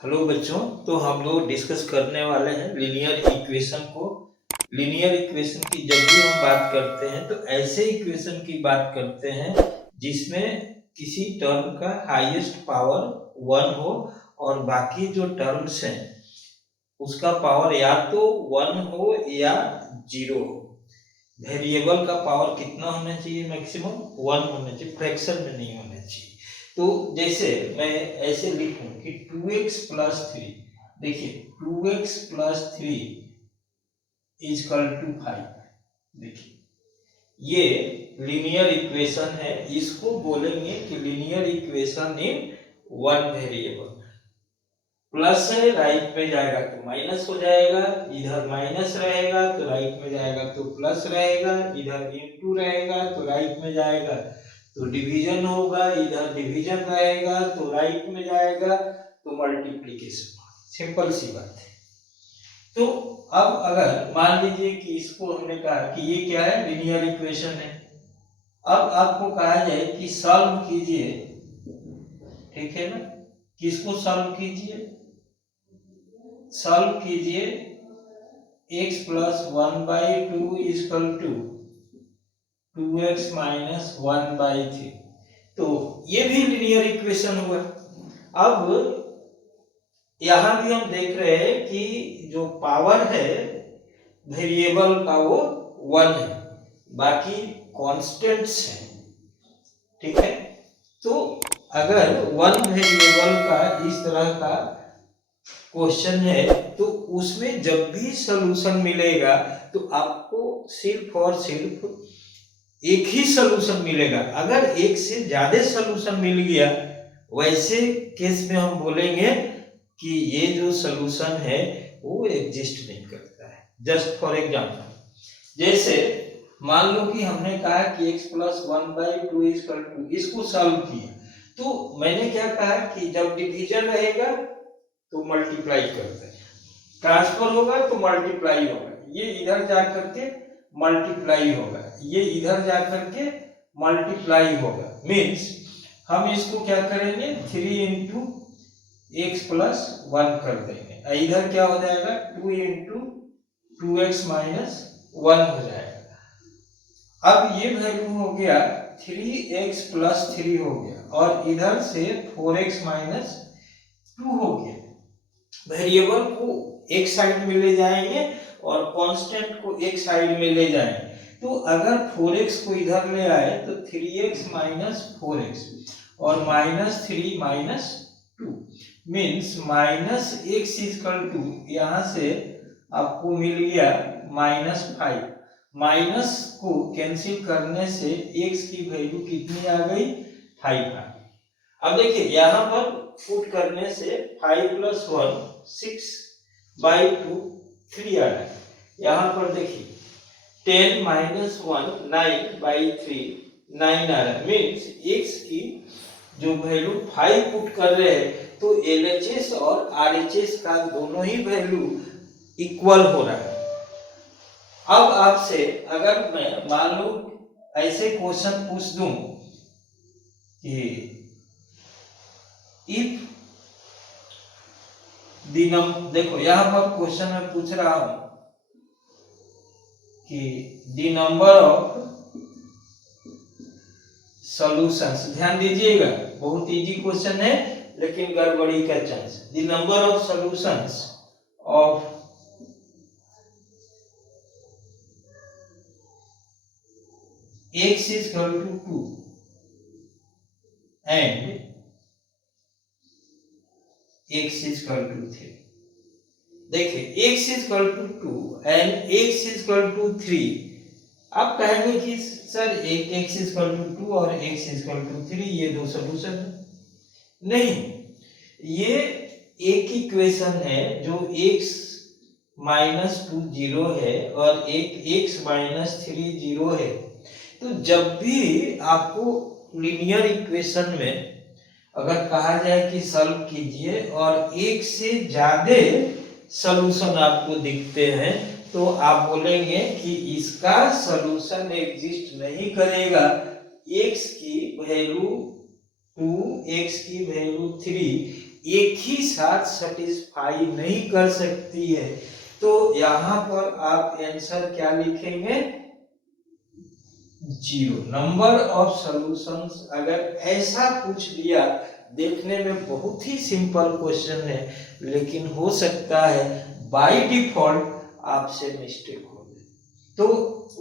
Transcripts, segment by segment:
Hello बच्चों, तो हम लोग डिस्कस करने वाले हैं लीनियर इक्वेशन को। लीनियर इक्वेशन की जब भी हम बात करते हैं तो ऐसे इक्वेशन की बात करते हैं जिसमें किसी टर्म का हाईएस्ट पावर 1 हो और बाकी जो टर्म्स हैं उसका पावर या तो 1 हो या 0 हो। वेरिएबल का पावर कितना होना चाहिए? मैक्सिमम 1 होना चाहिए, फ्रैक्शन में नहीं होना चाहिए। तो जैसे मैं ऐसे लिखूं कि 2x प्लस 3, देखिए 2x plus 3 is equal to 5। देखिए ये लीनियर इक्वेशन है, इसको बोलेंगे कि linear equation in one variable. Plus है, राइट में जाएगा तो माइनस हो जाएगा, इधर माइनस रहेगा तो राइट में जाएगा तो प्लस रहेगा, इधर इनटू रहेगा तो राइट में जाएगा तो डिवीजन होगा, इधर डिवीजन रहेगा तो राइट में जाएगा तो मल्टीप्लिकेशन। सिंपल सी बात है। तो अब अगर मान लीजिए कि इसको हमने कहा कि ये क्या है? लीनियर इक्वेशन है। अब आपको कहा जाए कि सॉल्व कीजिए, ठीक है ना? किसको सॉल्व कीजिए? सॉल्व कीजिए x plus 1/2 is equal to 2x minus 1/3। तो ये भी लीनियर इक्वेशन हुआ। अब यहां भी हम देख रहे हैं कि जो पावर है वेरिएबल का वो 1 है, बाकी कांस्टेंट्स हैं, ठीक है। तो अगर 1 वेरिएबल का इस तरह का क्वेश्चन है तो उसमें जब भी सॉल्यूशन मिलेगा तो आपको सिर्फ और सिर्फ एक ही सॉल्यूशन मिलेगा। अगर एक से ज्यादा सॉल्यूशन मिल गया, वैसे केस में हम बोलेंगे कि ये जो सॉल्यूशन है वो एग्जिस्ट नहीं करता है। जस्ट फॉर एग्जांपल, जैसे मान लो कि हमने कहा कि x plus 1/2 is equal to, इसको सॉल्व किया तो मैंने क्या कहा कि जब डिवीजन रहेगा तो मल्टीप्लाई करते हैं, ट्रांसफर होगा तो मल्टीप्लाई होगा, ये इधर जा करके मल्टीप्लाई होगा, ये इधर जा करके मल्टीप्लाई होगा। मीन्स हम इसको क्या करेंगे? 3 इंटू एक्स प्लस 1 कर देंगे, इधर क्या हो जाएगा? 2 इंटू 2x माइनस 1 हो जाएगा। अब ये वैल्यू हो गया 3x प्लस 3 हो गया और इधर से 4x माइनस 2 हो गया। वेरिएबल को एक साइड में ले जाएंगे और कांस्टेंट को एक साइड में ले जाएंगे। तो अगर 4x को इधर ले आए तो 3x माइनस 4x और minus 3 minus 2 means minus x equal to, यहां से आपको मिल गया -5। माइनस को कैंसिल करने से x की वैल्यू कितनी आ गई? 5 आ गई। अब देखिए यहां पर पुट करने से 5 प्लस 1 6/2 3 आ रहा है। यहां पर देखिए 10 माइनस 1 9/3 9 आ रहा है। मीन्स x की जो वैल्यू 5 पुट कर रहे हैं तो LHS और RHS का दोनों ही वैल्यू इक्वल हो रहा है। अब आपसे अगर मैं मान लो ऐसे क्वेश्चन पूछ दूं कि इफ देखो यहां पर क्वेश्चन में पूछ रहा हूं कि द नंबर ऑफ सॉल्यूशंस, ध्यान दीजिएगा बहुत इजी क्वेश्चन है लेकिन गड़बड़ी का chance. The number of solutions of x is equal to 2 and x is equal to 3। देखिए x is equal to 2 and x is equal to 3। आप कहेंगे कि सर एक x is equal to 2 और x is equal to 3 ये दो solution है। नहीं, ये एक इक्वेशन है जो x माइनस 2 0 है और एक x माइनस 3 0 है। तो जब भी आपको लीनियर इक्वेशन में अगर कहा जाए कि सॉल्व कीजिए और एक से ज्यादा सॉल्यूशन आपको दिखते हैं तो आप बोलेंगे कि इसका सॉल्यूशन एग्जिस्ट नहीं करेगा। x की वैल्यू 2, x की वैल्यू 3 एक ही साथ सेटिस्फाई नहीं कर सकती है, तो यहां पर आप आंसर क्या लिखेंगे, 0। नंबर ऑफ सॉल्यूशंस अगर ऐसा पूछ लिया, देखने में बहुत ही सिंपल क्वेश्चन है, लेकिन हो सकता है बाय डिफॉल्ट आपसे मिस्टेक हो जाए। तो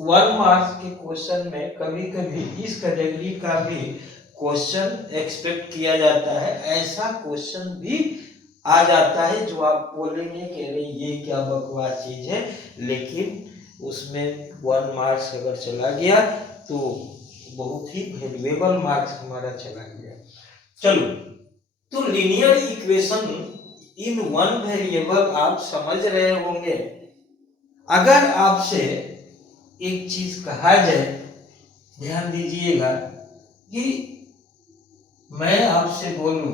1 मार्क्स के क्वेश्चन में कभी कभी इस कैटेगरी का भी क्वेश्चन एक्सपेक्ट किया जाता है। ऐसा क्वेश्चन भी आ जाता है जो आप बोलेंगे कि अरे ये क्या बकवास चीज है, लेकिन उसमें 1 मार्क्स अगर चला गया तो बहुत ही वैल्यूएबल मार्क्स हमारा चला गया। चलो, तो linear equation in one variable आप समझ रहे होंगे। अगर आपसे एक चीज कहा जाए, ध्यान दीजिएगा, कि मैं आपसे बोलूं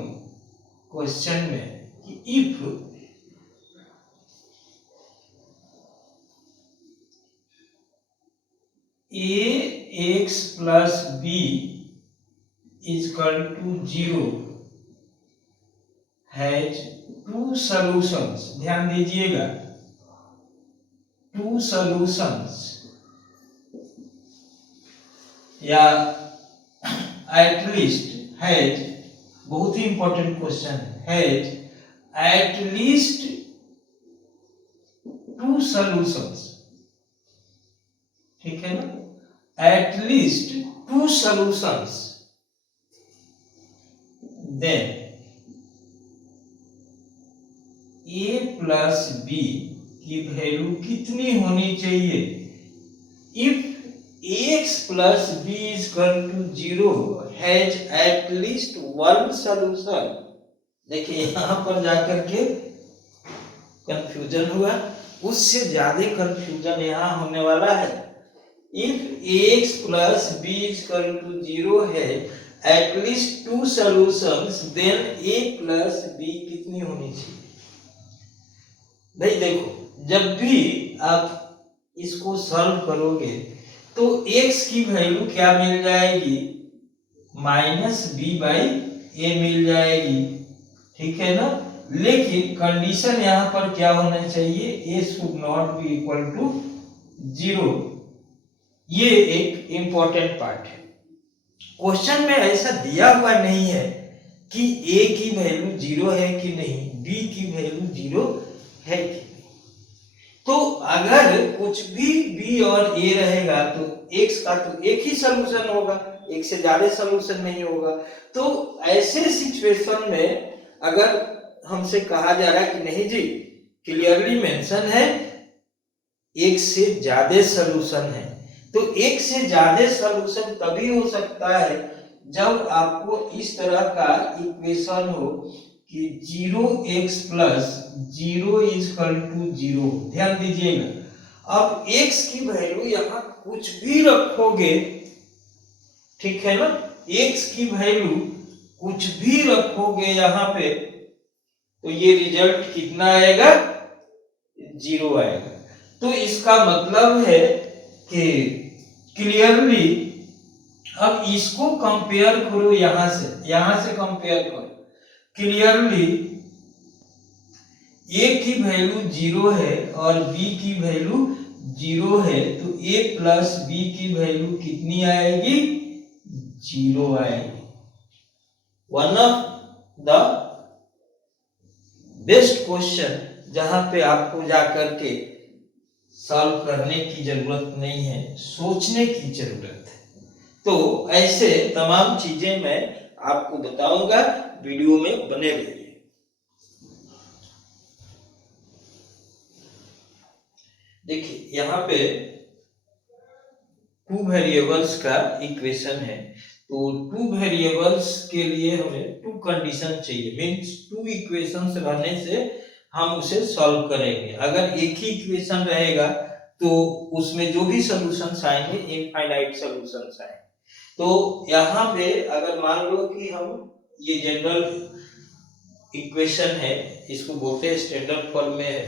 क्वेश्चन में कि if ax plus b is equal to 0 has two solutions, ध्यान दीजिएगा, two solutions, या at least has, बहुत ही इंपॉर्टेंट क्वेश्चन है, has at least two solutions, ठीक है ना, at least two solutions, then a plus b की वैल्यू कितनी होनी चाहिए, if ax plus b is equal to 0 has at least one solution। देखिए यहां पर जाकर के कंफ्यूजन हुआ, उससे ज्यादा कंफ्यूजन यहां होने वाला है। If ax plus b is equal to 0 है at least two solutions, then a plus b कितनी होनी चाहिए। नहीं, देखो जब भी आप इसको सॉल्व करोगे तो x की वैल्यू क्या मिल जाएगी, -b/a मिल जाएगी, ठीक है ना। लेकिन कंडीशन यहां पर क्या होना चाहिए, a should not be equal to 0। ये एक इंपॉर्टेंट पार्ट है। क्वेश्चन में ऐसा दिया हुआ नहीं है कि a की वैल्यू 0 है कि नहीं, b की वैल्यू 0 है कि नहीं। तो अगर कुछ भी b और a रहेगा तो x का तो एक ही सलूशन होगा, एक से ज्यादा सलूशन नहीं होगा। तो ऐसे सिचुएशन में अगर हमसे कहा जा रहा है कि नहीं जी, क्लियरली मेंशन है एक से ज्यादा सलूशन है, तो एक से ज्यादा सलूशन तभी हो सकता है जब आपको इस तरह का इक्वेशन हो कि 0x plus 0 is equal to 0। ध्यान दीजिएगा, अब x की वैल्यू यहां कुछ भी रखोगे, ठीक है ना, x की वैल्यू कुछ भी रखोगे यहां पे, तो ये रिजल्ट कितना आएगा, 0 आएगा। तो इसका मतलब है कि क्लियरली, अब इसको कंपेयर करो यहां से कंपेयर करो, क्लियरली a की वैल्यू 0 है और b की वैल्यू 0 है, तो a प्लस b की वैल्यू कितनी आएगी, 0 आएगी। One of the best question जहां पे आपको जाकर के सॉल्व करने की जरूरत नहीं है, सोचने की जरूरत है। तो ऐसे तमाम चीजें मैं आपको बताऊंगा, वीडियो में बने रहिए। देखिए यहाँ पे टू वेरिएबल्स का इक्वेशन है, तो टू वेरिएबल्स के लिए हमें टू कंडीशन चाहिए, मींस टू इक्वेशंस रहने से हम उसे सॉल्व करेंगे। अगर एक ही इक्वेशन रहेगा तो उसमें जो भी सॉल्यूशंस आएंगे इनफाइनाइट सॉल्यूशंस आएंगे। तो यहाँ पे अगर मान लो कि हम ये जनरल इक्वेशन है, इसको बोलते हैं स्टैंडर्ड फॉर्म में है,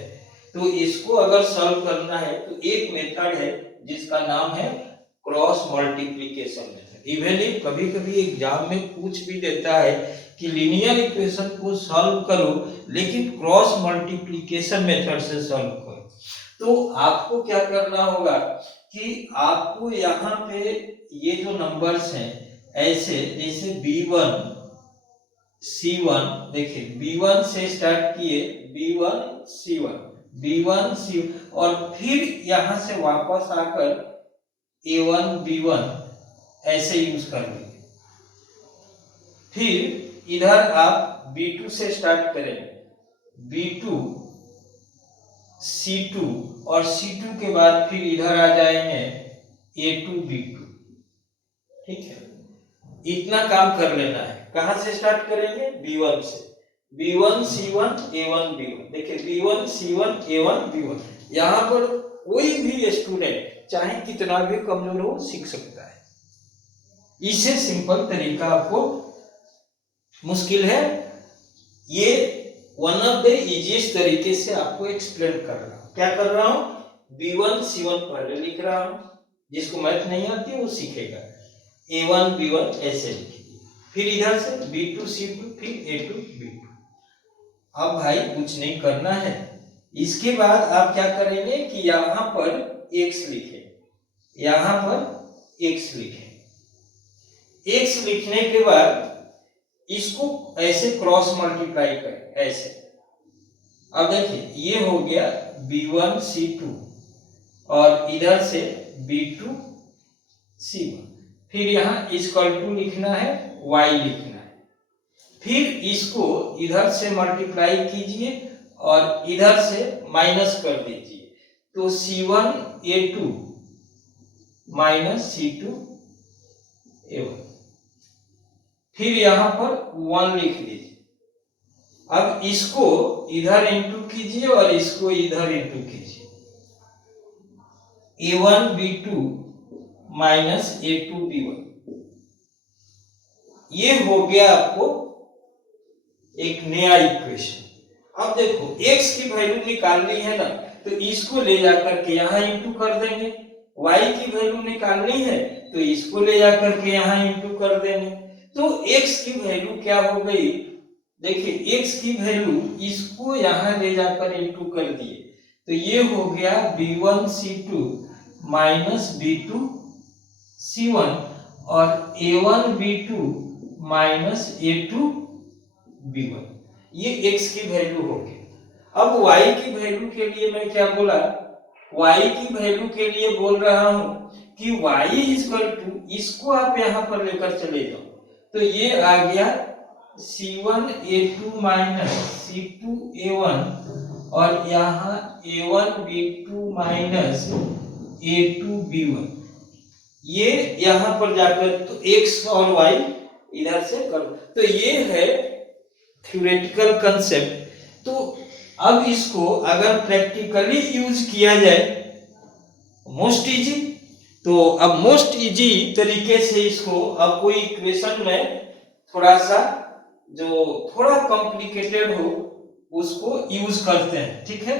तो इसको अगर सॉल्व करना है तो एक मेथड है जिसका नाम है क्रॉस मल्टीप्लिकेशन मेथड। इवन कभी कभी एग्जाम में पूछ भी देता है कि लीनियर इक्वेशन को सॉल्व करो लेकिन क्रॉस मल्टीप्लिकेशन मेथड से सॉल्व करो। तो आपको क्या करना होगा कि आपको यहाँ पे ये जो नंबर्स हैं ऐसे, जैसे B1 C1, देखिए B1 से स्टार्ट किए, B1 C1 B1 C, और फिर यहाँ से वापस आकर A1 B1 ऐसे यूज कर लेंगे। फिर इधर आप B2 से स्टार्ट करेंगे, B2 C2, और C2 के बाद फिर इधर आ जाएंगे A2 B2। ठीक है, इतना काम कर लेना है। कहां से स्टार्ट करेंगे? B1 से, B1 C1 A1 B1। देखिए B1 C1 A1 B1, यहां पर कोई भी स्टूडेंट चाहे कितना भी कमजोर हो सीख सकता है। इससे सिंपल तरीका आपको मुश्किल है, ये वन ऑफ द इजीएस्ट तरीके से आपको एक्सप्लेन कर रहा हूं। क्या कर रहा हूं? B1 C1 पहले लिख रहा हूं, जिसको मैथ नहीं आती वो सीखेगा। A1 B1 ऐसे लिखिए, फिर इधर से B2 C2, फिर A2 B2। अब भाई कुछ नहीं करना है, इसके बाद आप क्या करेंगे कि यहां पर x लिखें, यहां पर x लिखें। x लिखने के बाद इसको ऐसे क्रॉस मल्टीप्लाई करें, ऐसे। अब देखिए ये हो गया B1 C2, और इधर से B2 C1, फिर यहाँ इक्वल टू लिखना है, y लिखना है, फिर इसको इधर से मल्टीप्लाई कीजिए और इधर से माइनस कर दीजिए, तो C1 A2 minus C2 A1, फिर यहां पर 1 लिख लीजिए। अब इसको इधर इंटू कीजिए और इसको इधर इंटू कीजिए, A1 B2 minus A2 B1। ये हो गया आपको एक नया इक्वेशन। अब देखो x की वैल्यू निकालनी है ना, तो इसको ले जाकर के यहाँ इंटू कर देंगे। y की वैल्यू निकालनी है तो इसको ले जाकर के यहाँ इंटू कर देंगे। तो x की वैल्यू क्या हो गई? देखिए x की वैल्यू इसको यहाँ ले जाकर इंटू कर दिए, तो ये हो गया B1 C2 minus B2 C1, और A1 B2 minus A2 B1। ये x की वैल्यू होगी। अब y की वैल्यू के लिए मैं क्या बोला? y की वैल्यू के लिए बोल रहा हूं कि y इक्वल टू, इसको आप यहां पर लेकर चले जाओ, तो ये आ गया C1 A2 minus C2 A1, और यहाँ A1 B2 minus A2 B1। ये यहां पर जाकर तो x और y इधर से करो, तो ये है थ्योरेटिकल कंसेप्ट। तो अब इसको अगर प्रैक्टिकली यूज किया जाए, मोस्ट इजी, तो अब मोस्ट इजी तरीके से इसको, अब कोई इक्वेशन में थोड़ा सा जो थोड़ा कॉम्प्लिकेटेड हो उसको यूज करते हैं। ठीक है,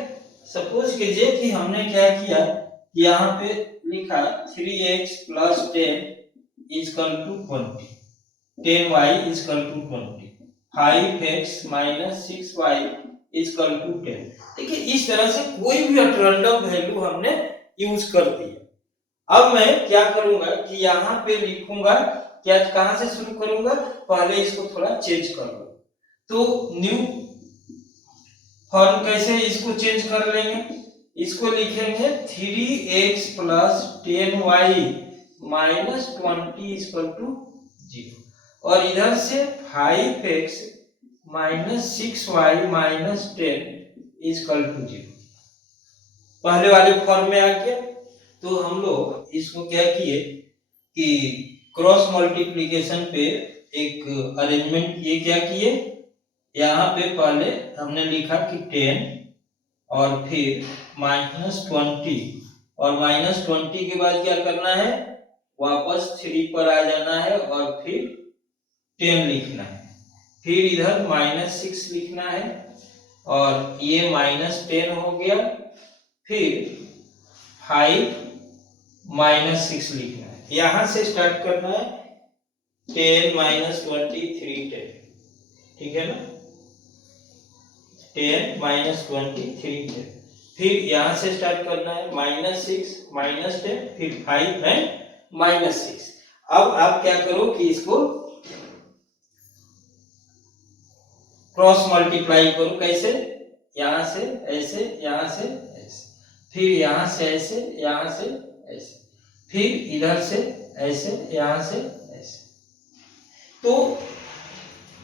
सपोज कीजिए कि हमने क्या किया, यहाँ पे लिखा 3x plus 10 equal to 20, 10y equal to 20, 5x minus 6y equal to 10। देखिए इस तरह से कोई भी रैंडम वैल्यू हमने यूज कर दिया। अब मैं क्या करूंगा कि यहाँ पे लिखूंगा, क्या कहां से शुरू करूंगा, पहले इसको थोड़ा चेंज कर लो। तो न्यू फॉर्म कैसे इसको चेंज कर लेंगे, इसको लिखेंगे 3x plus 10y minus 20 equal to 0, और इधर से 5x minus 6y minus 10 equal to 0। पहले वाले फॉर्म में आ गया। तो हम लोग इसको क्या किए कि क्रॉस मल्टीप्लिकेशन पे एक अरेंजमेंट किए। क्या किए, यहाँ पे पहले हमने लिखा कि 10 और फिर माइनस 20, और माइनस 20 के बाद क्या करना है, वापस 3 पर आ जाना है और फिर 10 लिखना है, फिर इधर माइनस 6 लिखना है, और ये माइनस 10 हो गया, फिर 5 माइनस 6 लिखना है। यहां से स्टार्ट करना है, 10 माइनस 20 3 10, ठीक है ना, 10 माइनस 23 है। फिर यहां से स्टार्ट करना है, -6 -10 फिर 5 एंड -6। अब आप क्या करो कि इसको क्रॉस मल्टीप्लाई करो। कैसे? यहां से ऐसे, यहां से ऐसे, फिर यहां से ऐसे, यहां से ऐसे, फिर इधर से ऐसे, यहां से ऐसे। तो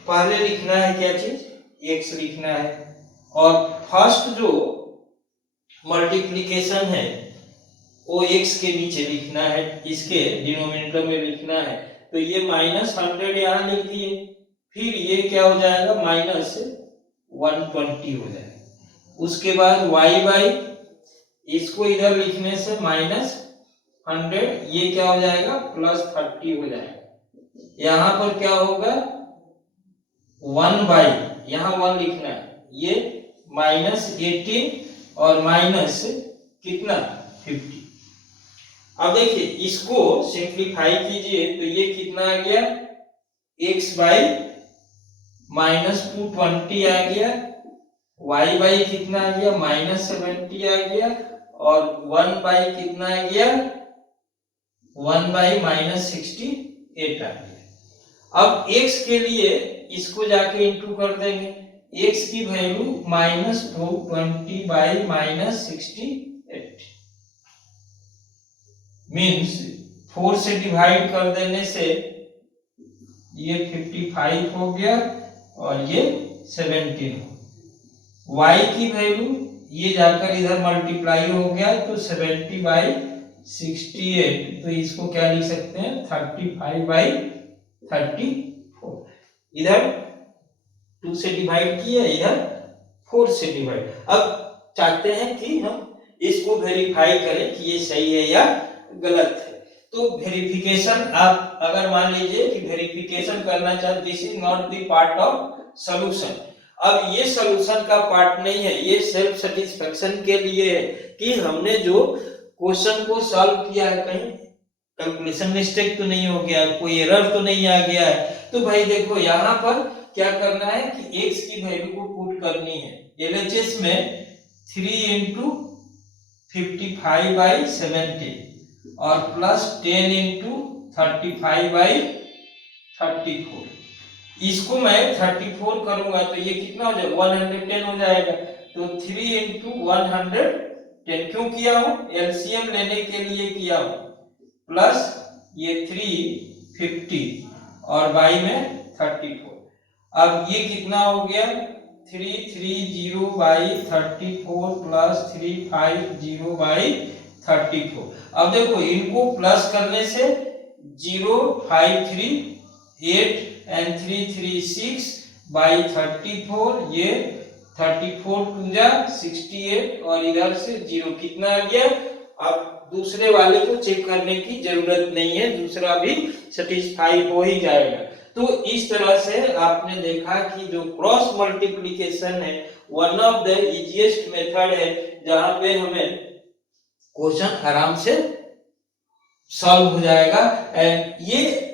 पहले लिखना है क्या चीज? x लिखना है, और फर्स्ट जो मल्टीप्लिकेशन है वो x के नीचे लिखना है, इसके डिनोमिनेटर में लिखना है। तो ये -100 यहां लिख दिए, फिर ये क्या हो जाएगा, -120 हो जाएगा। उसके बाद y बाई, इसको इधर लिखने से -100, ये क्या हो जाएगा, +30 हो जाएगा। यहां पर क्या होगा, 1 बाई, यहां 1 लिखना है, ये -18 और माइनस कितना, 50। अब देखिए इसको सिंप्लीफाई कीजिए तो ये कितना आ गया, x बाई -220 आ गया, y बाई कितना आ गया, -70 आ गया, और 1 बाई कितना आ गया, 1 बाई -68 आ गया। अब x के लिए इसको जाके इंटू कर देंगे, x की वैल्यू -220 बाई -68 मीन्स 4 से डिवाइड कर देने से ये 55 हो गया और ये 17 हो। y की वैल्यू ये जाकर इधर मल्टीप्लाई हो गया तो 70 बाई 68, तो इसको क्या लिख सकते हैं, 35 बाई 34। इधर 2 से डिवाइड किया, इधर 4 से डिवाइड। अब चाहते हैं कि हम इसको वेरीफाई करें कि ये सही है या गलत है। तो वेरिफिकेशन, आप अगर मान लीजिए कि वेरिफिकेशन करना चाहते, this is not the part of solution. अब ये सॉल्यूशन का पार्ट नहीं है, ये सेल्फ सेटिस्फेक्शन के लिए है कि हमने जो क्वेश्चन को सॉल्व किया है, कहीं कैलकुलेशन मिस्टेक तो नहीं हो गया, कोई एरर तो नहीं आ गया है। तो भाई देखो यहाँ पर क्या करना है कि x की वैल्यू को पुट करनी है। LHS में 3 इंटू 55 बाई 70 और प्लस 10 इंटू 35 बाई 34। इसको मैं 34 करूंगा तो ये कितना हो जाएगा, 110 हो जाएगा। तो 3 इंटू 110 क्यों किया हूं, एलसीएम लेने के लिए किया हूं, प्लस ये 350 और बाई में 34। अब ये कितना हो गया, 330 बाई 34 प्लस 350 बाई 34। अब देखो इनको प्लस करने से 0538 एंड 336 बाई 34, ये 34 टू जा 68 और इधर से 0 कितना आ गया। अब दूसरे वाले को चेक करने की जरूरत नहीं है, दूसरा भी सेटिस्फाई हो ही जाएगा। तो इस तरह से आपने देखा कि जो क्रॉस मल्टीप्लिकेशन है one of the easiest method है, जहां पे हमें क्वेश्चन आराम से सॉल्व हो जाएगा। एंड ये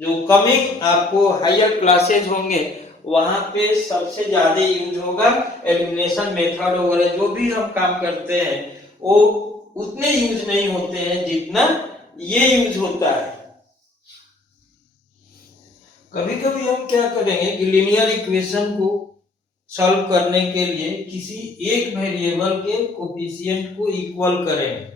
जो कमिंग आपको हायर क्लासेज होंगे वहां पे सबसे ज्यादा यूज होगा एलिमिनेशन मेथड वगैरह, जो भी हम काम करते हैं वो उतने यूज नहीं होते हैं जितना ये यूज होता है। कभी कभी हम क्या करेंगे कि लीनियर इक्वेशन को सॉल्व करने के लिए किसी एक वेरिएबल के कोफिशिएंट को इक्वल करेंगे।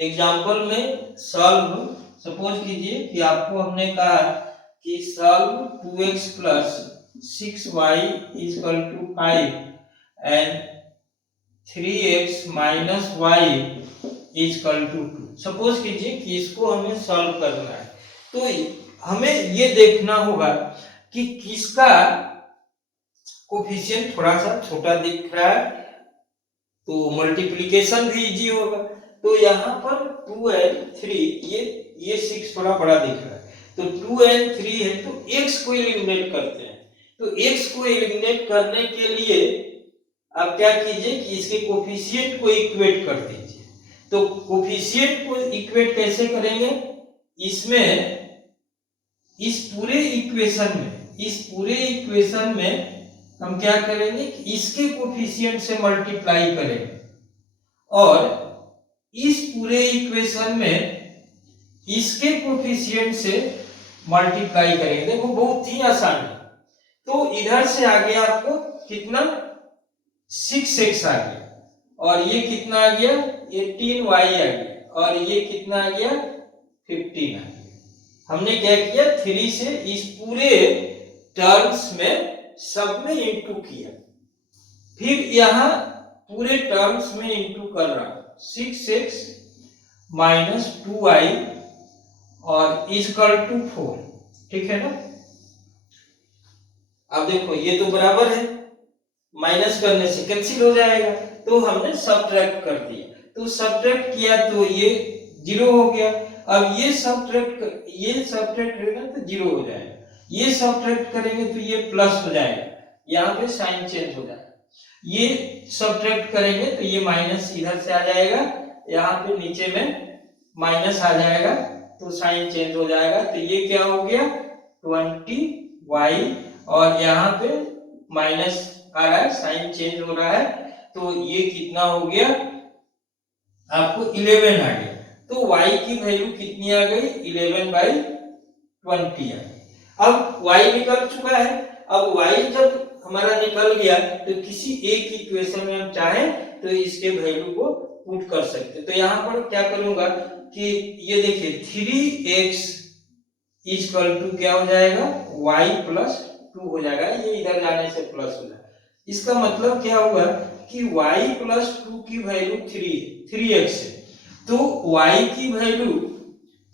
एग्जांपल में सॉल्व, सपोज कीजिए कि आपको हमने कहा कि solve 2x plus 6y equal to 5 and 3x minus y equal to 2। Suppose कीजिए कि इसको हमें सॉल्व करना है, तो हमें ये देखना होगा कि किसका कोफिशिएंट थोड़ा सा छोटा दिख रहा है तो मल्टीप्लिकेशन भी इजी होगा। तो यहाँ पर 2 and 3, ये 6 थोड़ा बड़ा दिख रहा है, तो 2 and 3 है, तो x को एलिमिनेट करते हैं। तो x को एलिमिनेट करने के लिए आप क्या कीजिए कि इसके कोफिशिएंट को इक्वेट कर दीजिए। तो कोफिशिएंट को इक्वेट कैसे करेंगे, इसमें इस पूरे इक्वेशन में इस पूरे इक्वेशन में हम क्या करेंगे कि इसके कोफिशिएंट से मल्टीप्लाई करेंगे और इस पूरे इक्वेशन में इसके कोफिशिएंट से मल्टीप्लाई करेंगे। देखो बहुत ही आसान है। तो इधर से आ गया आपको कितना 6x आ गया और ये कितना आ गया 18y आ गया और ये कितना आ गया 15 आ गया। हमने क्या किया 3 से इस पूरे टर्म्स में सब में इंटू किया, फिर यहाँ पूरे टर्म्स में इंटू कर रहा 6x माइनस 2y और इक्वल टू 4, ठीक है ना। अब देखो ये तो बराबर है, माइनस करने से कैंसिल हो जाएगा, तो हमने सब्ट्रैक्ट कर दिया। तो सब्ट्रैक्ट किया तो ये 0 हो गया। अब ये सब्ट्रैक्ट करेगा तो 0 हो जाएगा, ये सब्ट्रैक्ट करेंगे तो ये प्लस हो जाएगा, यहाँ पे साइन चेंज हो जाएगा। ये सब्ट्रैक्ट करेंगे तो ये माइनस इधर से आ जाएगा, यहाँ पे नीचे में माइनस आ जाएगा तो साइन चेंज हो जाएगा। तो ये क्या हो गया 20y और यहाँ पे माइनस आ रहा है, साइन चेंज हो रहा है, तो ये कितना हो गया आपको 11 आ गया। तो y की वैल्यू कितनी आ गई 11/20 आ गई। अब y निकल चुका है। अब y जब हमारा निकल गया तो किसी एक इक्वेशन में हम चाहें तो इसके वैल्यू को पुट कर सकते। तो यहाँ पर क्या करूंगा कि ये देखिए 3x इक्वल टू क्या हो जाएगा y प्लस 2 हो जाएगा, ये इधर जाने से प्लस हो जाएगा। इसका मतलब क्या हुआ कि y प्लस 2 की वैल्यू 3x है, तो y की वैल्यू,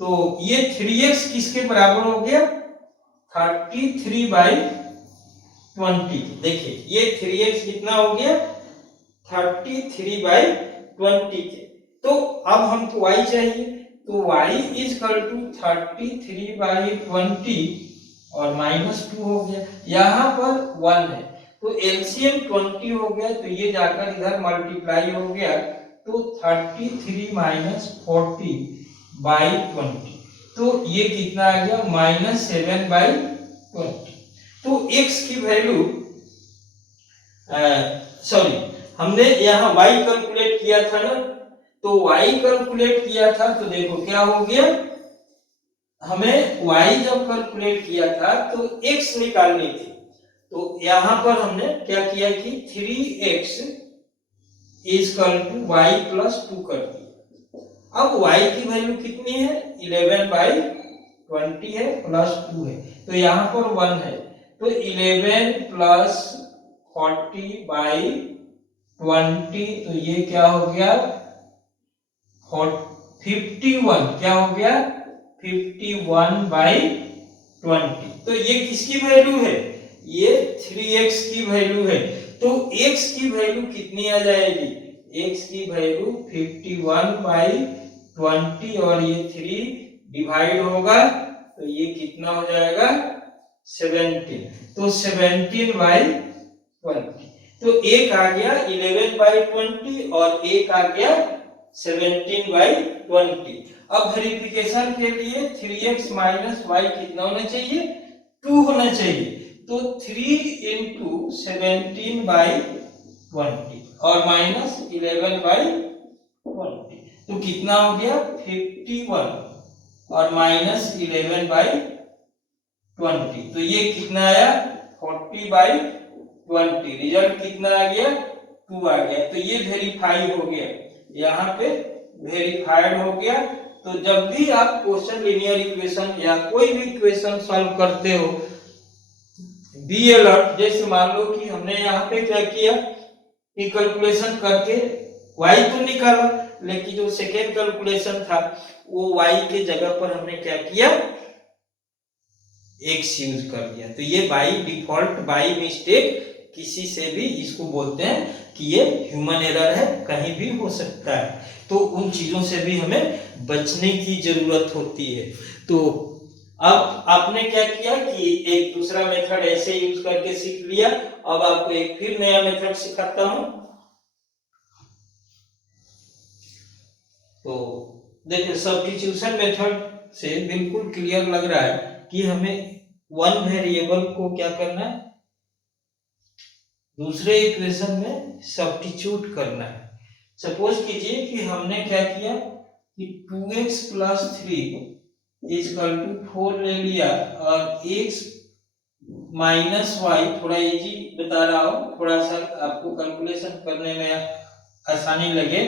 तो ये 3x किसके बराबर हो गया 33/20। देखिए ये 3x कितना हो गया 33/20 के। तो अब हमको y चाहिए, तो y इक्वल टू 33/20 और माइनस 2 हो गया, यहाँ पर 1 है तो एलसीएम 20 हो गया, तो ये जाकर इधर मल्टीप्लाई हो गया, तो 33 माइनस 40/20, तो ये कितना आ गया -7/20। तो x की वैल्यू सॉरी हमने यहाँ y कैलकुलेट किया था ना, तो y कैलकुलेट किया था तो देखो क्या हो गया, हमें y जब कैलकुलेट किया था तो x निकालनी थी, तो यहाँ पर हमने क्या किया कि 3x equal to y plus 2 कर दिया। अब y की वैल्यू कितनी है 11/20 है प्लस 2 है, तो यहाँ पर 1 है, तो 11 प्लस 40/20, तो ये क्या हो गया 51, क्या हो गया 51/20। तो ये किसकी वैल्यू है, ये 3x की वैल्यू है। तो x की वैल्यू कितनी आ जाएगी, x की वैल्यू 51/20 और ये 3 डिवाइड होगा तो ये कितना हो जाएगा 17, तो 17/20। तो एक आ गया 11/20 और एक आ गया 17/20। अब वेरिफिकेशन के लिए 3x माइनस y कितना होना चाहिए 2 होना चाहिए, तो 3 into 17/20 और माइनस 11/20, तो कितना हो गया 51 और माइनस 11/20, तो ये कितना आया 40/20। रिजल्ट कितना आ गया 2 आ गया, तो ये वेरीफाई हो गया, यहाँ पे वेरीफाइड हो गया। तो जब भी आप क्वेश्चन लीनियर इक्वेशन या कोई भी इक्वेशन सॉल्व करते हो, बी अलर्ट। जैसे मान लो कि हमने यहाँ पे क्या किया कि कैलकुलेशन करके y तो निकाला, लेकिन जो सेकेंड कैलकुलेशन था वो y के जगह पर हमने क्या किया x यूज कर दिया। तो ये बाय डिफॉल्ट बाय मिस्टेक किसी से भी इसको बोलते हैं कि ये ह्यूमन एरर है, कहीं भी हो सकता है, तो उन चीजों से भी हमें बचने की जरूरत होती है। तो अब आपने क्या किया कि एक दूसरा मेथड ऐसे यूज करके सीख लिया, अब आपको एक फिर नया मेथड सिखाता हूं। तो देखिए सब्स्टिट्यूशन मेथड से बिल्कुल क्लियर लग रहा है कि हमें वन वेरिएबल को क्या करना है, दूसरे इक्वेशन में सब्स्टिट्यूट करना है। सपोज कीजिए कि हमने क्या किया कि 2x प्लस 3 इजकल टू 4 ले लिया और x माइनस वाई, थोड़ा इजी बता रहा हूँ, थोड़ा सा आपको कैलकुलेशन करने में आसानी लगे,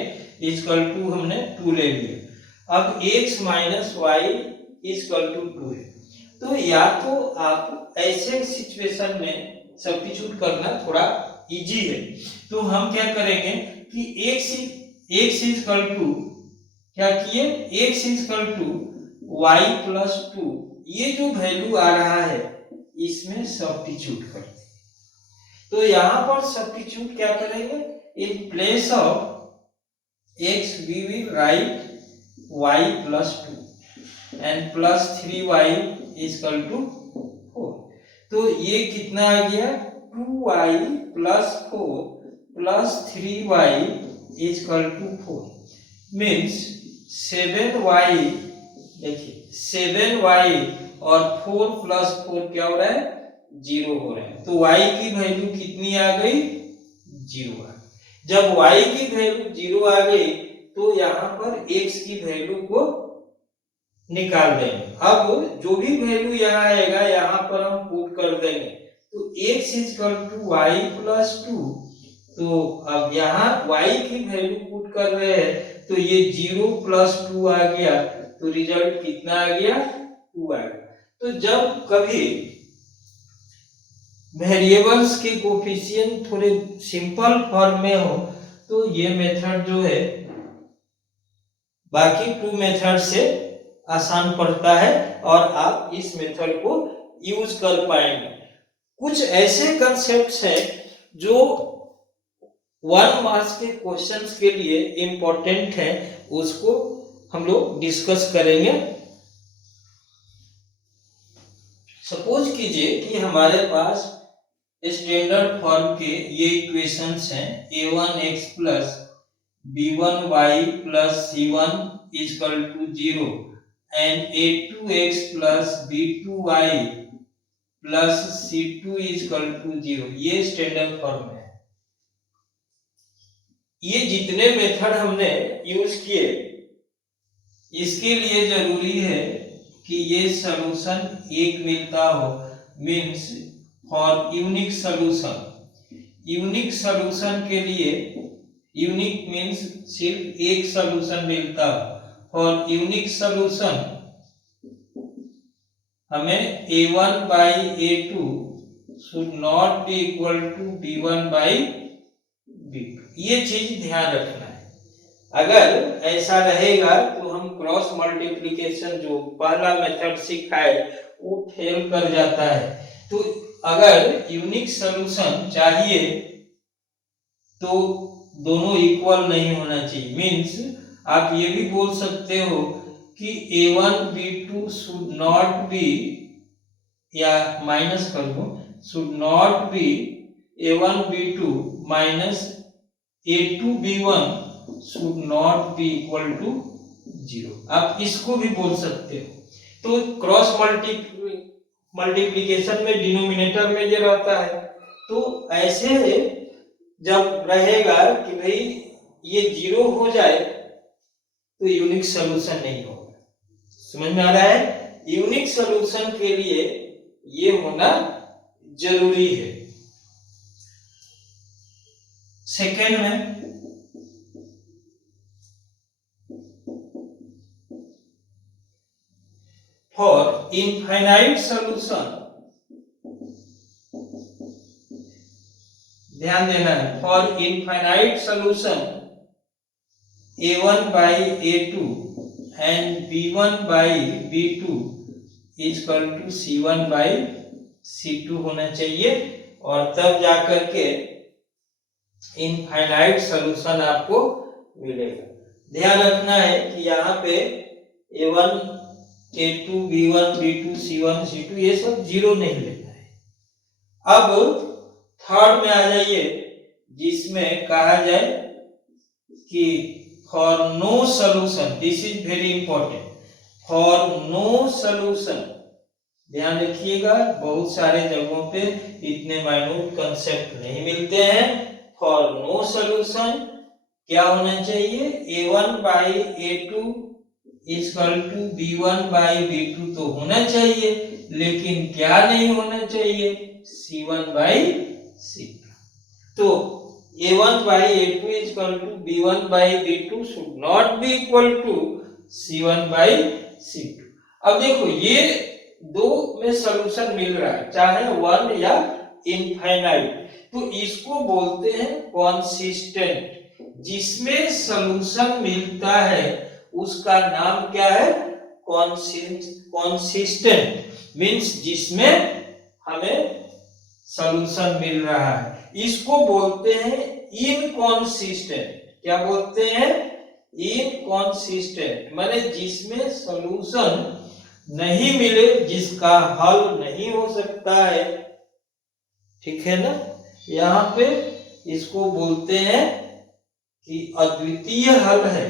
इजकल टू हमने 2 ले लिया। अब x minus Y equal to 2 है, तो या तो आप ऐसे सिचुएशन में सब्स्टिट्यूट करना थोड़ा इजी है, तो हम क्या करेंगे कि x इजकल टू क्या किए, x equal to y plus 2, ये जो वैल्यू आ रहा है इसमें सब्स्टिट्यूट करते हैं। तो यहां पर सब्स्टिट्यूट क्या करेंगे, in place of x we will write y plus 2 and plus 3y is equal to 4। तो ये कितना आ गया, 2y plus 4 plus 3y is equal to 4 means 7y, देखिए 7y और 4 प्लस 4 क्या हो रहा है, 0 हो रहा है। तो y की वैल्यू कितनी आ गई, 0 आ गई। जब y की वैल्यू 0 आ गई तो यहाँ पर x की वैल्यू को निकाल देंगे। अब जो भी वैल्यू यहाँ आएगा यहाँ पर हम पुट कर देंगे, तो x equal to Y plus 2, तो अब यहाँ y की वैल्यू पुट कर रहे हैं तो ये 0 प्लस 2 आ गया, तो रिजल्ट कितना आ गया, 2 आ गया। तो जब कभी वेरिएबल्स के कोफिशिएंट थोड़े सिंपल फॉर्म में हो तो ये मेथड जो है बाकी 2 मेथड से आसान पड़ता है और आप इस मेथड को यूज कर पाएंगे। कुछ ऐसे कंसेप्ट्स हैं जो 1 मार्क्स के क्वेश्चंस के लिए इंपॉर्टेंट हैं, उसको हम लोग डिस्कस करेंगे। सपोज कीजिए कि हमारे पास स्टैंडर्ड फॉर्म के ये इक्वेशंस हैं, a1x plus b1y plus c1 equal to 0 and a2x plus b2y plus c2 equal to 0, ये स्टैंडर्ड फॉर्म है। ये जितने मेथड हमने यूज किए इसके लिए जरूरी है कि ये सॉल्यूशन एक मिलता हो, means for unique solution, unique solution के लिए, यूनिक मींस सिर्फ एक सॉल्यूशन मिलता हो, फॉर यूनिक सॉल्यूशन हमें a1 by a2 should not be equal to b1 by b2, ये चीज ध्यान रखना है। अगर ऐसा रहेगा तो हम क्रॉस मल्टीप्लिकेशन जो पहला मेथड सीखा है वो फेल कर जाता है। तो अगर यूनिक सॉल्यूशन चाहिए तो दोनों इक्वल नहीं होना चाहिए, मींस आप ये भी बोल सकते हो कि a1 b2 should not be, या माइनस कर दो, should not be a1 b2 minus a2 b1 should not be equal to 0, आप इसको भी बोल सकते हो। तो क्रॉस मल्टीप्लिकेशन में डिनोमिनेटर में ये रहता है, तो ऐसे जब रहेगा कि भाई ये 0 हो जाए तो यूनिक सॉल्यूशन नहीं होगा। समझ में आ रहा है, यूनिक सॉल्यूशन के लिए ये होना जरूरी है। सेकेंड में फॉर इनफाइनाइट सॉल्यूशन, ध्यान देना है, for infinite solution a1 by a2 and b1 by b2 is equal to c1 by c2 होना चाहिए, और तब जाकर के इनफाइनाइट सॉल्यूशन आपको मिलेगा। ध्यान रखना है कि यहाँ पे a1 a2 b1 b2 c1 c2 ये सब 0 नहीं लेना है। अब थर्ड में आ जाइए जिसमें कहा जाए कि for no solution, this is very important, for no solution ध्यान रखिएगा, बहुत सारे जगहों पे इतने माइन्यूट कंसेप्ट नहीं मिलते हैं। फॉर नो सॉल्यूशन क्या होना चाहिए, a1 by a2 equal to b1 by b2 तो होना चाहिए, लेकिन क्या नहीं होना चाहिए, c1 बाई c2। तो a1 by a2 equal to b1 by b2 should not be equal to c1 by c2। अब देखो ये दो में सॉल्यूशन मिल रहा है, चाहे 1 या इनफाइनाइट, तो इसको बोलते हैं कॉन्सिस्टेंट। जिसमें सॉल्यूशन मिलता है उसका नाम क्या है, कॉन्सिस्टेंट। मींस जिसमें हमें सॉल्यूशन मिल रहा है, इसको बोलते हैं इनकॉन्सिस्टेंट। क्या बोलते हैं, इनकॉन्सिस्टेंट, माने जिसमें सॉल्यूशन नहीं मिले, जिसका हल नहीं हो सकता है, ठीक है ना। यहाँ पे इसको बोलते हैं कि अद्वितीय हल है।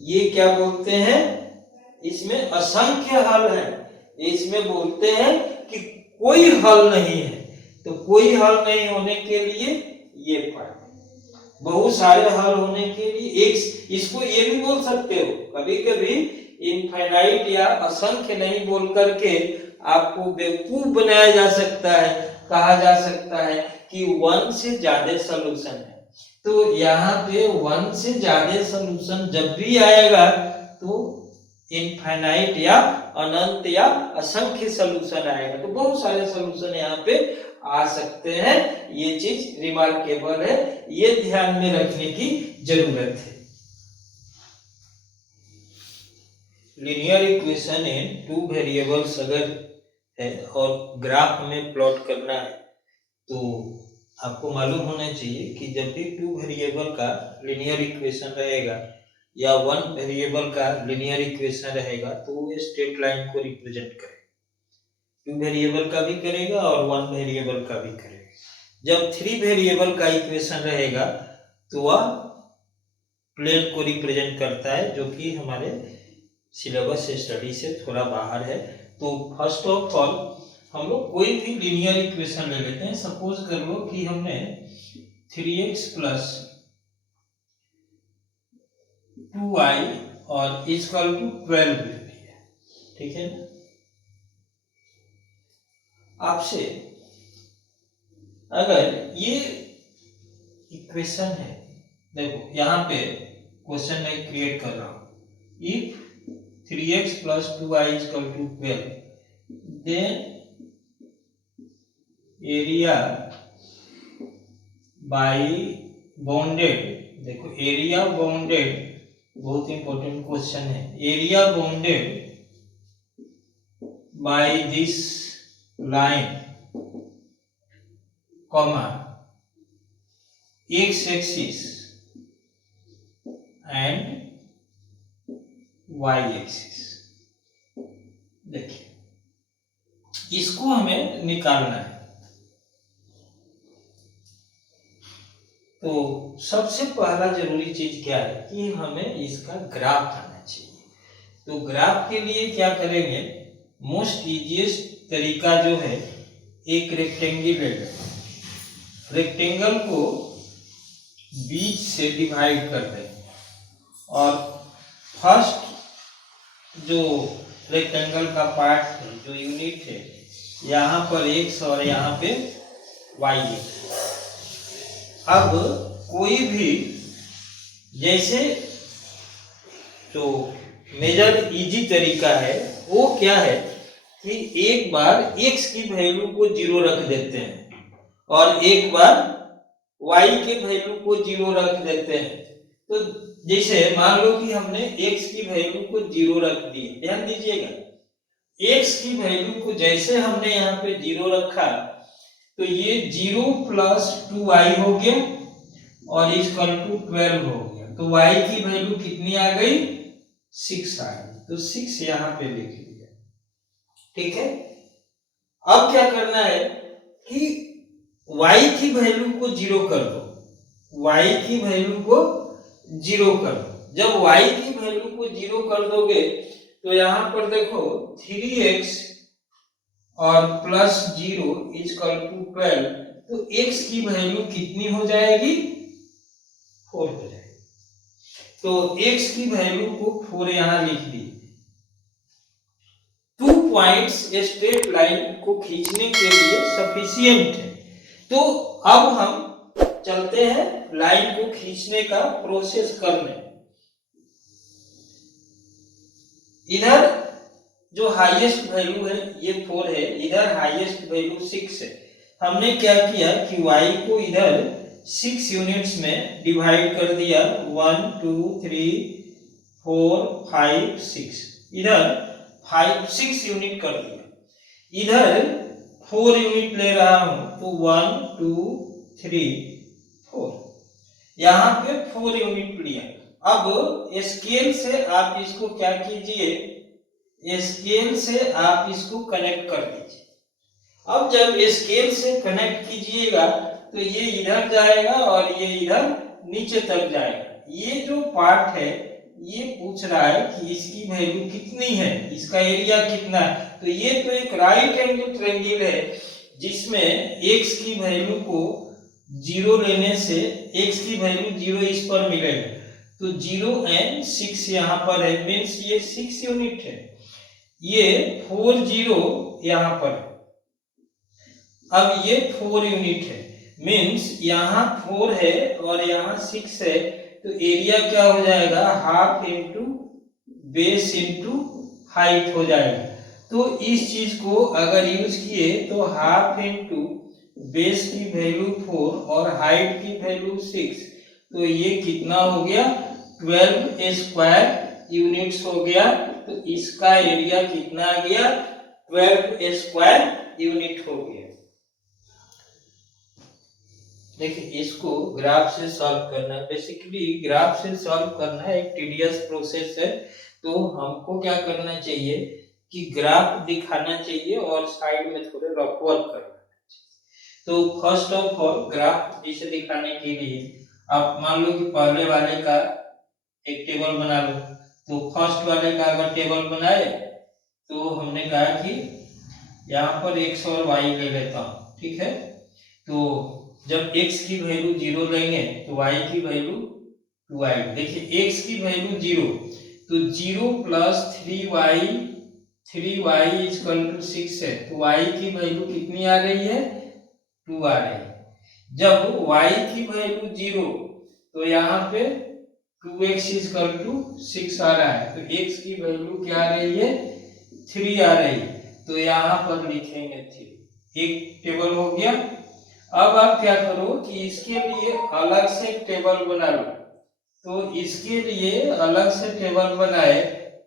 ये क्या बोलते हैं, इसमें असंख्य हल है। इसमें बोलते हैं कि कोई हल नहीं है। तो कोई हल नहीं होने के लिए ये पॉइंट, बहुत सारे हल होने के लिए एक, इसको ये भी बोल सकते हो, कभी कभी इनफाइनाइट या असंख्य नहीं बोल करके आपको बेवकूफ बनाया जा सकता है, कहा जा सकता है कि 1 से ज्यादा सॉल्यूशन है। तो यहाँ पे 1 से ज्यादा सॉल्यूशन जब भी आएगा तो इनफाइनाइट या अनंत या असंख्य सॉल्यूशन आएगा। तो बहुत सारे सॉल्यूशन यहाँ पे आ सकते हैं। ये चीज रिमार्केबल है, ये ध्यान में रखने की जरूरत है। लीनियर इक्वेशन इन 2 वेरिएबल्स अगर है और ग्राफ में प्लॉट करना है, तो आपको मालूम होना चाहिए कि जब भी 2 वेरिएबल का लीनियर इक्वेशन रहेगा या 1 वेरिएबल का लीनियर इक्वेशन रहेगा, तो वो स्ट्रेट लाइन को रिप्रेजेंट करेगा। 2 वेरिएबल का भी करेगा और 1 वेरिएबल का भी करेगा। जब 3 वेरिएबल का इक्वेशन रहेगा तो वह प्लेन को रिप्रेजेंट करता है, जो कि हमारे सिलेबस स्टडी से थोड़ा बाहर है। तो फर्स्ट ऑफ ऑल हम लोग कोई भी लीनियर इक्वेशन ले लेते हैं। सपोज कर लो कि हमने 3x प्लस 2y और इक्वल टू 12 ले लिया, ठीक है ना। आपसे अगर ये इक्वेशन है, देखो यहाँ पे क्वेश्चन मैं क्रिएट कर रहा हूं, if 3x plus 2y is equal to 12, then area by bounded, देखो एरिया बाउंडेड बहुत इंपॉर्टेंट क्वेश्चन है। Area bounded by this line comma x axis and y axis, देखिए इसको हमें निकालना है। तो सबसे पहला जरूरी चीज क्या है कि हमें इसका ग्राफ आना चाहिए। तो ग्राफ के लिए क्या करेंगे, मोस्ट इजीएस्ट तरीका जो है, एक रेक्टेंगल ले लें, रेक्टेंगल को बीच से डिवाइड कर देंगे और फर्स्ट जो रेक्टेंगल का पार्ट है, जो यूनिट है, यहाँ पर x और यहाँ पे y है। अब कोई भी, जैसे जो मेजर इजी तरीका है वो क्या है कि एक बार x की वैल्यू को 0 रख देते हैं और एक बार y के वैल्यू को 0 रख देते हैं। तो जैसे मान लो कि हमने x की वैल्यू को 0 रख दी, ध्यान दीजिएगा, x की वैल्यू को जैसे हमने यहाँ पे 0 रखा तो ये 0 प्लस 2y हो गया और इक्वल टू 12 हो गया। तो y की वैल्यू कितनी आ गई, 6 आ गई। तो 6 यहाँ पे लिख लिया, ठीक है। अब क्या करना है कि y की वैल्यू को 0 कर दो, y की वैल्यू को 0 कर दो। जब y की वैल्यू को 0 कर दोगे तो यहाँ पर देखो 3x और प्लस 0 इक्वल टू 12, तो x की वैल्यू कितनी हो जाएगी? 4 हो जाएगी। तो x की वैल्यू को 4 यहां लिख दी। 2 पॉइंट्स स्ट्रेट लाइन को खींचने के लिए सफिशिएंट है। तो अब हम चलते हैं लाइन को खींचने का प्रोसेस करने। इधर जो हाईएस्ट वैल्यू है ये 4 है, इधर हाईएस्ट वैल्यू 6 है। हमने क्या किया कि y को इधर 6 यूनिट्स में डिवाइड कर दिया, 1 2 3 4 5 6, इधर 6 यूनिट कर दिया। इधर 4 यूनिट ले रहा हूं तो 1 2 3 4, यहां पे 4 यूनिट लिया। अब स्केल से आप इसको क्या कीजिए, स्केल से आप इसको कनेक्ट कर दीजिए। अब जब स्केल से कनेक्ट कीजिएगा तो ये इधर जाएगा और ये इधर नीचे तक जाएगा। ये जो पार्ट है ये पूछ रहा है कि इसकी वैल्यू कितनी है, इसका एरिया कितना है। तो ये तो एक राइट एंगल ट्रायंगल है जिसमें x की वैल्यू को 0 लेने से x की वैल्यू 0 इस पर मिलेगा, तो 0 एंड 6 यहाँ पर है, मीन्स ये 6 यूनिट है। ये 4 0 यहाँ पर, अब ये 4 यूनिट है, मीन्स यहाँ 4 है और यहाँ 6 है, तो एरिया क्या हो जाएगा, half into base into height हो जाएगा। तो इस चीज को अगर यूज किए तो हाफ इंटू बेस की वैल्यू 4 और हाइट की वैल्यू 6, तो ये कितना हो गया, 12 स्क्वायर यूनिट्स हो गया। तो इसका एरिया कितना आ गया, 12 स्क्वायर यूनिट हो गया। देखिए इसको ग्राफ से सॉल्व करना है। बेसिकली ग्राफ से सॉल्व करना एक टीडियस प्रोसेस है, तो हमको क्या करना चाहिए कि ग्राफ दिखाना चाहिए और साइड में थोड़े रफ वर्क करना चाहिए। तो फर्स्ट ऑफ ऑल ग्राफ जिसे दिखाने के लिए आप मान लो कि पहले वाले का एक टेबल बना लो। तो फर्स्ट वाले का अगर टेबल बनाए तो हमने कहा कि यहाँ पर x और y ले लेता हूँ, ठीक है। तो जब x की वैल्यू 0 लेंगे तो y की वैल्यू 2 आएगी। देखिए x की वैल्यू 0, तो 0 प्लस 3y इक्वल टू 6 है, तो y की वैल्यू कितनी आ रही है, 2 आ रही है। जब y की वैल्यू 0, तो यहाँ पे 2x इक्वल टू 6 आ रहा है, तो x की वैल्यू क्या आ रही है, 3 आ रही है, तो यहाँ पर लिखेंगे 3। एक टेबल हो गया। अब आप क्या करो कि इसके लिए अलग से टेबल बना लो। तो इसके लिए अलग से टेबल बनाए,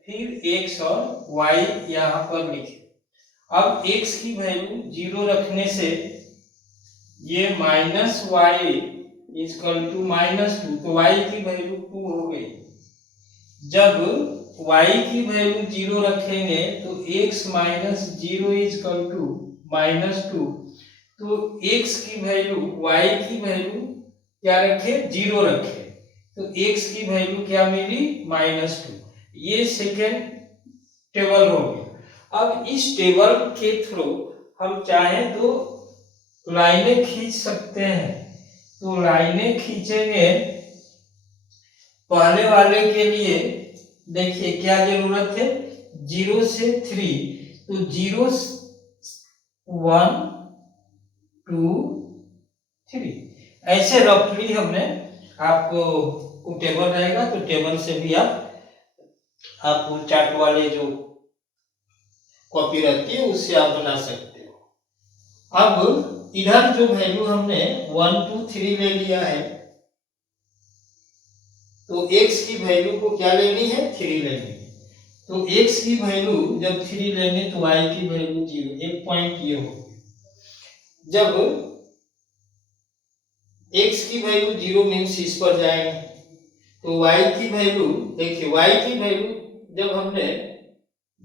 फिर x और y यहाँ पर लिखे। अब x की वैल्यू 0 रखने से ये माइनस वाई इक्वल टू -2, तो y की वैल्यू 2 हो गई। जब y की वैल्यू 0 रखेंगे तो x माइनस 0 इक्वल टू -2, तो x की वैल्यू, y की वैल्यू क्या रखे, 0 रखे, तो x की वैल्यू क्या मिली, -2। ये सेकेंड टेबल हो गया। अब इस टेबल के थ्रू हम चाहें तो लाइनें खींच सकते हैं। तो लाइनें खींचेंगे, पहले वाले के लिए देखिए क्या जरूरत है, 0 से 3, तो 0 1 2 3, ऐसे रफली हमने, आपको टेबल रहेगा तो टेबल से भी आप चार्ट वाले जो कॉपी रहती है उससे आप बना सकते हो। अब इधर जो वैल्यू हमने 1 2 3 ले लिया है, तो x की वैल्यू को क्या लेनी है, 3 लेनी है। तो x की वैल्यू जब 3 लेंगे तो y की वैल्यू 0, एक पॉइंट ये हो। जब x की वैल्यू 0 मीन्स इस पर जाएंगे, तो y की वैल्यू, देखिए y की वैल्यू जब हमने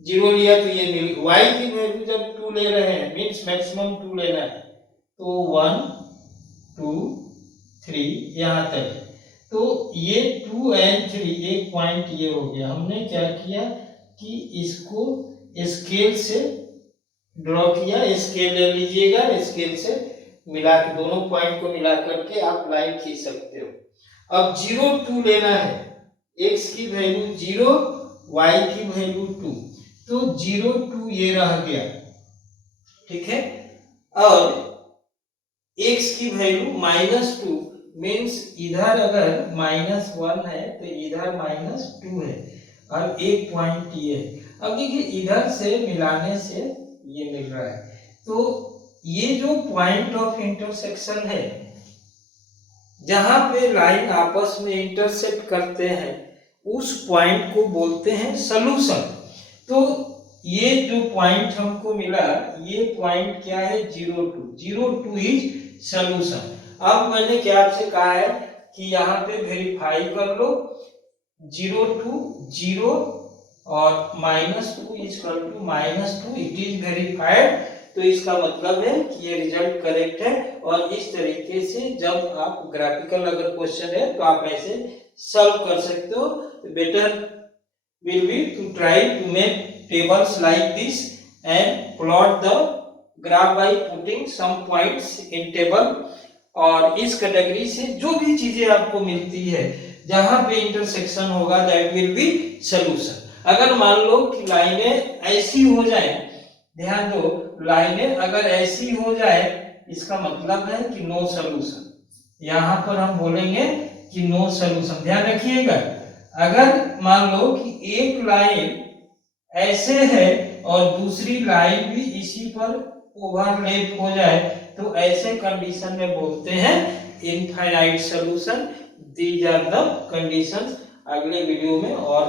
0 लिया तो ये मिल, y की वैल्यू जब 2 ले रहे हैं मीन्स मैक्सिमम 2 लेना है, तो 1 2 3 यहाँ तक। तो ये 2 and 3 एक पॉइंट ये हो गया। हमने क्या किया कि इसको स्केल से ड्रॉ किया, स्केल ले लीजिएगा, स्केल से मिला के दोनों पॉइंट को मिला करके आप लाइन खींच सकते हो। अब 0 2 लेना है, x की वैल्यू 0, y की वैल्यू 2, तो 0 2 ये रह गया, ठीक है। और x की वैल्यू -2 मीन्स इधर अगर -1 है तो इधर -2 है, और एक पॉइंट ये है। अब देखिए इधर से मिलाने से ये मिल रहा है, तो ये जो पॉइंट ऑफ इंटरसेक्शन है जहां पे लाइन आपस में इंटरसेक्ट करते हैं उस पॉइंट को बोलते हैं सॉल्यूशन। तो ये जो पॉइंट हमको मिला, ये पॉइंट क्या है, 0 2, 0 2 इज सॉल्यूशन। अब मैंने क्या आपसे कहा है कि यहाँ पे वेरीफाई कर लो, 0 2 0 और -2 equal to -2, it is verified. तो इसका मतलब है कि ये रिजल्ट करेक्ट है। और इस तरीके से जब आप ग्राफिकल अगर क्वेश्चन है तो आप ऐसे सॉल्व कर सकते हो। Better will be to try to make tables like this and plot the graph by putting some points in table। और इस कैटेगरी से जो भी चीजें आपको मिलती है जहां पे इंटरसेक्शन होगा दैट विल बी सॉल्यूशन। अगर मान लो कि लाइनें ऐसी हो जाए, ध्यान दो, लाइनें अगर ऐसी हो जाए इसका मतलब है कि नो सॉल्यूशन। यहां पर हम बोलेंगे कि नो सॉल्यूशन, ध्यान रखिएगा। अगर मान लो कि एक लाइन ऐसे है और दूसरी लाइन भी इसी पर ओवरलैप हो जाए तो ऐसे कंडीशन में बोलते हैं infinite solution. These are the conditions. अगले वीडियो में और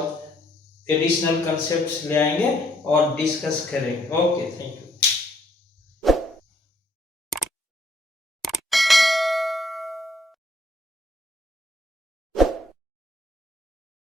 एडिशनल कंसेप्ट्स ले आएंगे और डिस्कस करेंगे। Okay, thank you.